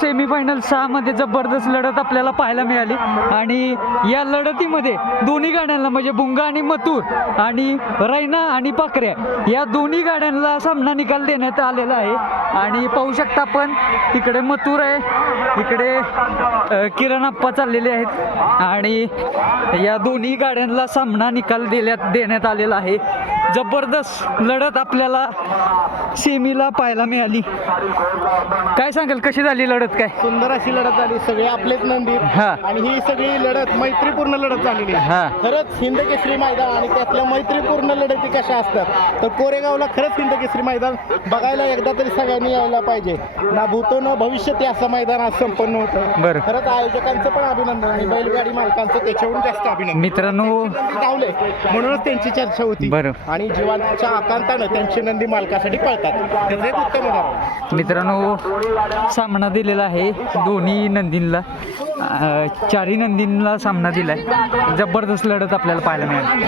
Semifinal 6 मध्ये जबरदस्त लढत आपल्याला पाहायला मिळाली आणि या लढतीमध्ये दोन्ही गाड्यांना म्हणजे बुंगा आणि मथुर आणि रैना आणि पाखऱ्या या दोन्ही गाड्यांना सामना निकाल देण्यात आलेला आहे आणि पाहू शकता आपण तिकडे मथुर आहे, इकडे किरण आप्पा चाललेले आहेत आणि या दोन्ही गाड्यांना सामना निकाल देण्यात आलेला आहे. जबरदस्त लढत आपल्याला सेमीला पाहायला मिळाली. काय सांगाल कशी झाली लढत? काय सुंदर अशी लढत झाली, सगळे आपलेच नंदी आणि ही सगळी लढत मैत्रीपूर्ण लढत झालेली आहे. खरंच हिंद केसरी मैदान आणि त्यातल्या मैत्रीपूर्ण लढती कशा असतात तर कोरेगावला खरंच हिंद केसरी मैदान बघायला एकदा तरी सगळ्यांनी यायला पाहिजे. ना भूतो न भविष्यात असं मैदान आज संपन्न होतं. बरं, खरंच आयोजकांचं पण अभिनंदन आणि बैलगाडी मालकांचं त्याच्याहून जास्त अभिनंदन. मित्रांनो धावले म्हणूनच त्यांची चर्चा होती. बरं, आणि जीवांच्या आकांतानं त्यांची नंदी मालकासाठी पळतात. त्याचं एक उत्तम उदाहरण. मित्रांनो सामना दिलेला आहे दोन्ही नंदींना, चारही नंदींना सामना दिलाय. जबरदस्त लढत आपल्याला पाहायला मिळाली.